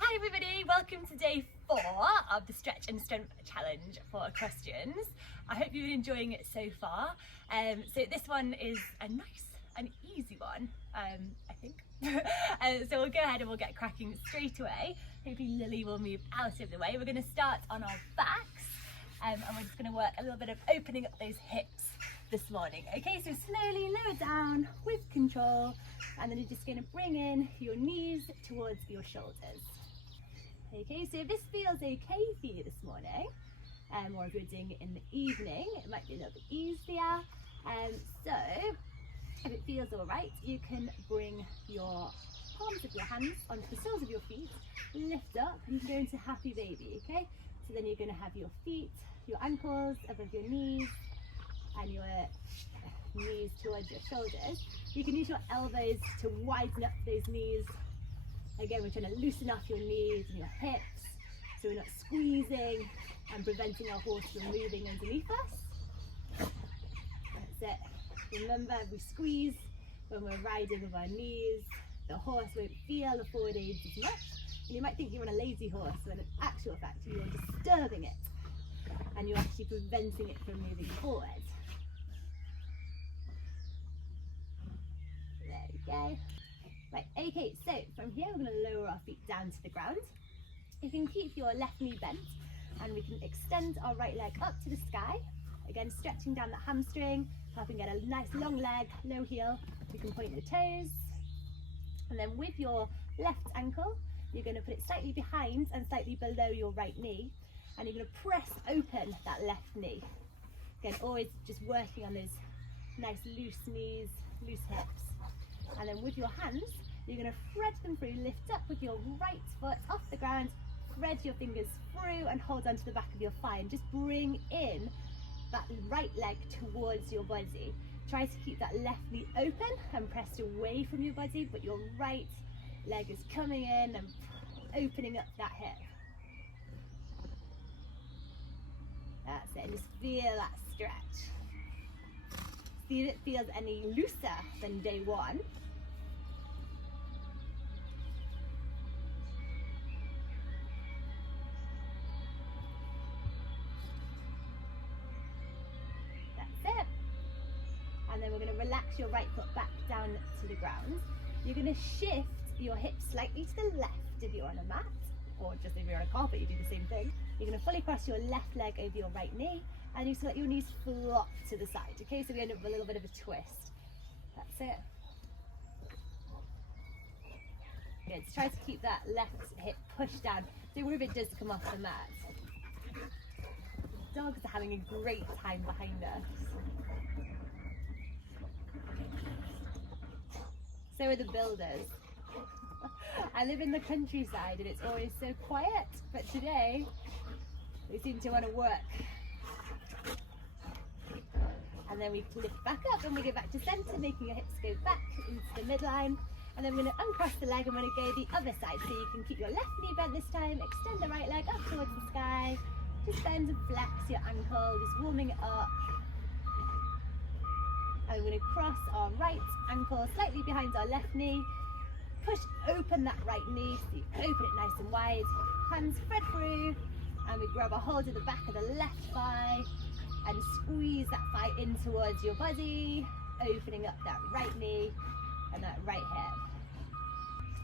Hi everybody, welcome to day 4 of the Stretch and Strength Challenge for Equestrians. I hope you've been enjoying it so far. So this one is a nice and easy one, I think. So we'll go ahead and we'll get cracking straight away. Hopefully Lily will move out of the way. We're going to start on our backs and we're just going to work a little bit of opening up those hips this morning. Okay, so slowly lower down with control, and then you're just going to bring in your knees towards your shoulders. Okay, so if this feels okay for you this morning, or if you're doing it in the evening, it might be a little bit easier. So if it feels all right, you can bring your palms of your hands onto the soles of your feet, lift up, and go into happy baby, okay? So then you're going to have your feet, your ankles above your knees, and your knees towards your shoulders. You can use your elbows to widen up those knees. Again, we're trying to loosen off your knees and your hips, so we're not squeezing and preventing our horse from moving underneath us. That's it. Remember, if we squeeze when we're riding with our knees, the horse won't feel the forward aids as much. And you might think you're on a lazy horse, when in actual fact you're disturbing it, and you're actually preventing it from moving forward. There we go. Right, okay, so from here we're going to lower our feet down to the ground. You can keep your left knee bent, and we can extend our right leg up to the sky. Again, stretching down that hamstring, helping get a nice long leg, low heel. You can point the toes. And then with your left ankle, you're going to put it slightly behind and slightly below your right knee. And you're going to press open that left knee. Again, always just working on those nice loose knees, loose hips. And then with your hands, you're going to thread them through, lift up with your right foot off the ground, thread your fingers through and hold onto the back of your thigh, and just bring in that right leg towards your body. Try to keep that left knee open and pressed away from your body, but your right leg is coming in and opening up that hip. That's it, and just feel that stretch. See if it feels any looser than day 1. That's it. And then we're going to relax your right foot back down to the ground. You're going to shift your hips slightly to the left if you're on a mat, or just if you're on a carpet, you do the same thing. You're going to fully cross your left leg over your right knee, and you just let your knees flop to the side, okay? So we end up with a little bit of a twist. That's it. Good, so try to keep that left hip pushed down, so what if it does come off the mat? Dogs are having a great time behind us. So are the builders. I live in the countryside and it's always so quiet, but today they seem to want to work. And then we lift back up and we go back to centre, making your hips go back into the midline. And then we're going to uncross the leg and we're going to go the other side. So you can keep your left knee bent this time, extend the right leg up towards the sky. Just bend and flex your ankle, just warming it up. And we're going to cross our right ankle slightly behind our left knee. Push open that right knee, so you open it nice and wide. Hands spread through, and we grab a hold of the back of the left thigh and squeeze that thigh in towards your body, opening up that right knee and that right hip.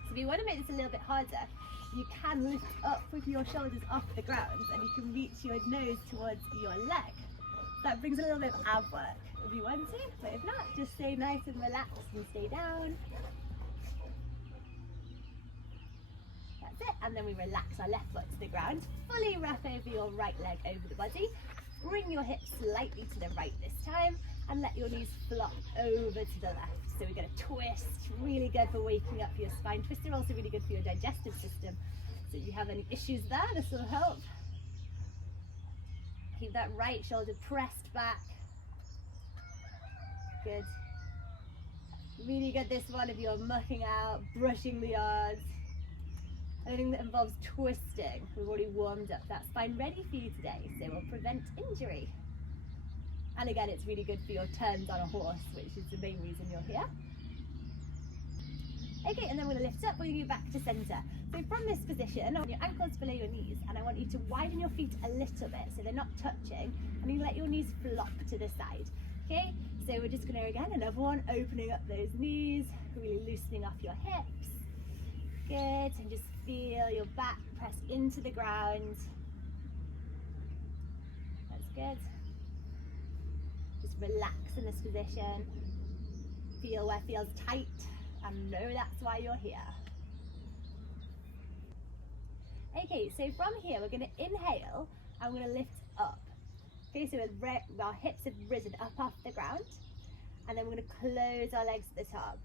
So if you want to make this a little bit harder, you can lift up with your shoulders off the ground and you can reach your nose towards your leg. That brings a little bit of ab work if you want to, but if not, just stay nice and relaxed and stay down. That's it, and then we relax our left foot to the ground, fully wrap over your right leg over the body, bring your hips slightly to the right this time, and let your knees flop over to the left. So we're going to twist, really good for waking up your spine. Twists are also really good for your digestive system. So if you have any issues there, this will help. Keep that right shoulder pressed back. Good. Really good this one if you're mucking out, brushing the yards. Anything that involves twisting. We've already warmed up that spine ready for you today, so we'll prevent injury. And again, it's really good for your turns on a horse, which is the main reason you're here. Okay, and then we're going to lift up, bring you back to centre. So from this position, on your ankles below your knees, and I want you to widen your feet a little bit so they're not touching, and you let your knees flop to the side. Okay, so we're just going to, again, another one, opening up those knees, really loosening off your hips. Good, and just feel your back press into the ground. That's good. Just relax in this position. Feel where it feels tight, and know that's why you're here. Okay, so from here we're going to inhale and we're going to lift up. Okay, so our hips have risen up off the ground, and then we're going to close our legs at the top.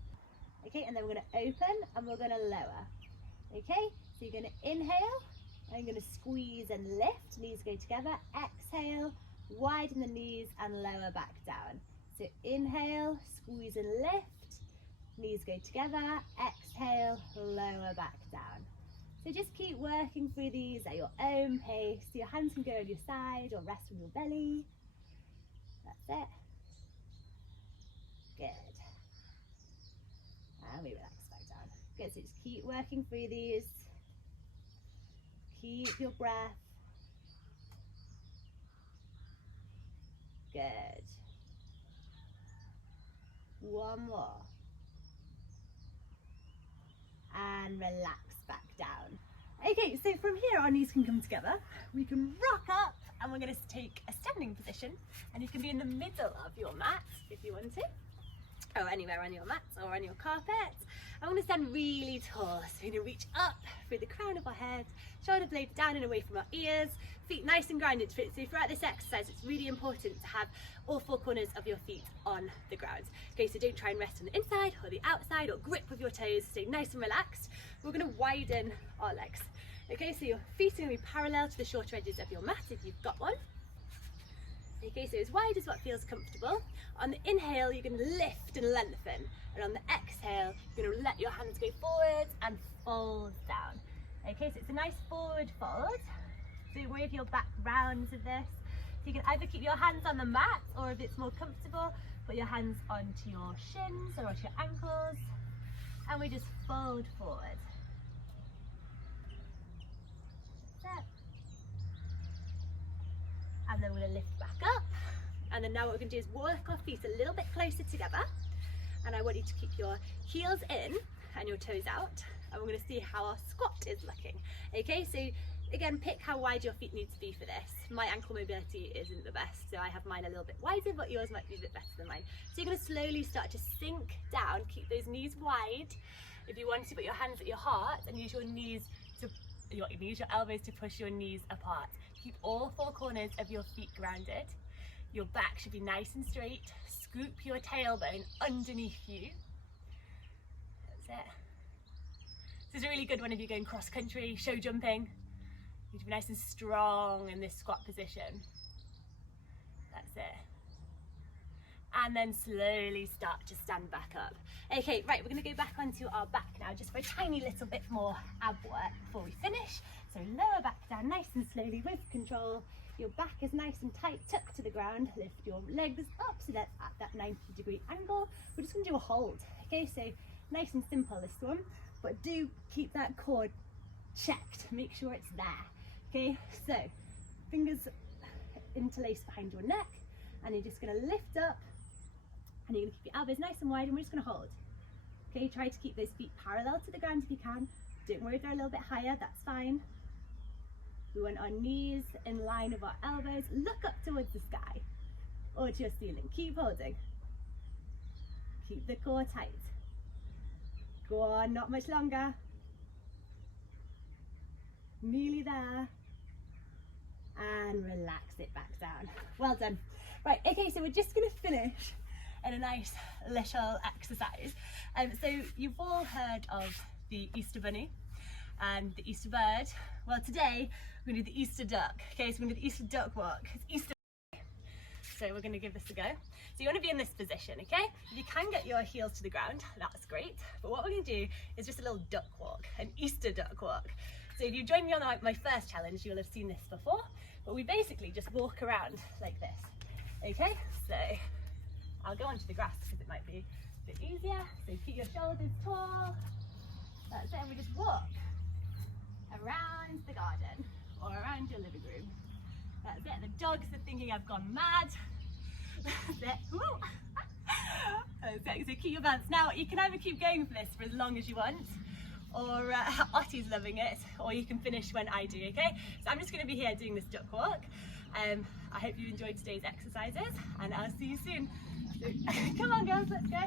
Okay, and then we're going to open and we're going to lower. Okay, so you're going to inhale and you're going to squeeze and lift, knees go together. Exhale, widen the knees and lower back down. So inhale, squeeze and lift, knees go together. Exhale, lower back down. So just keep working through these at your own pace. So your hands can go on your side or rest on your belly. That's it. Good. And we relax back down. Good, so just keep working through these. Keep your breath. Good. One more. And relax back down. Okay, so from here our knees can come together. We can rock up and we're going to take a standing position, and you can be in the middle of your mat if you want to, or anywhere on your mat or on your carpet. I'm going to stand really tall, so we're going to reach up through the crown of our head, shoulder blades down and away from our ears, feet nice and grounded. So throughout this exercise it's really important to have all four corners of your feet on the ground. Okay, so don't try and rest on the inside or the outside or grip with your toes, stay nice and relaxed. We're going to widen our legs. Okay, so your feet are going to be parallel to the shorter edges of your mat if you've got one. Okay, so as wide as what feels comfortable. On the inhale, you're going to lift and lengthen. And on the exhale, you're going to let your hands go forwards and fold down. Okay, so it's a nice forward fold. So don't worry if your back rounds with this. So you can either keep your hands on the mat, or if it's more comfortable, put your hands onto your shins or onto your ankles. And we just fold forward. That's it. And then we're going to lift back up, and then now what we're going to do is walk our feet a little bit closer together, and I want you to keep your heels in and your toes out, and we're going to see how our squat is looking. Okay, so again, pick how wide your feet need to be for this. My ankle mobility isn't the best, so I have mine a little bit wider, but yours might be a bit better than mine. So you're going to slowly start to sink down, keep those knees wide. If you want to, put your hands at your heart and use your knees to your elbows to push your knees apart. Keep all four corners of your feet grounded. Your back should be nice and straight. Scoop your tailbone underneath you. That's it. This is a really good one if you're going cross country, show jumping. You need to be nice and strong in this squat position. That's it. And then slowly start to stand back up. Okay, right, we're going to go back onto our back now, just for a tiny little bit more ab work before we finish. So lower back down nice and slowly with control. Your back is nice and tight, tucked to the ground. Lift your legs up so that's at that 90-degree angle. We're just going to do a hold. Okay, so nice and simple this one, but do keep that core checked. Make sure it's there. Okay, so fingers interlaced behind your neck, and you're just going to lift up, and you're going to keep your elbows nice and wide, and we're just going to hold. Okay, try to keep those feet parallel to the ground if you can. Don't worry if they're a little bit higher, that's fine. We want our knees in line with our elbows. Look up towards the sky or to your ceiling. Keep holding. Keep the core tight. Go on, not much longer. Nearly there. And relax it back down. Well done. Right, okay, so we're just going to finish in a nice little exercise. So you've all heard of the Easter Bunny and the Easter bird. Well, today we're going to do the Easter duck. Okay, so we're going to do the Easter duck walk. It's Easter. So we're going to give this a go. So you want to be in this position, okay? If you can get your heels to the ground, that's great. But what we're going to do is just a little duck walk, an Easter duck walk. So if you joined me on my first challenge, you'll have seen this before. But we basically just walk around like this. Okay, so I'll go onto the grass because it might be a bit easier. So keep your shoulders tall, garden or around your living room. That's it. The dogs are thinking I've gone mad. That's it. Woo. That's it. So keep your balance. Now you can either keep going for this for as long as you want, or Ottie's loving it, or you can finish when I do, okay? So I'm just going to be here doing this duck walk. I hope you enjoyed today's exercises, and I'll see you soon. So, come on girls, let's go.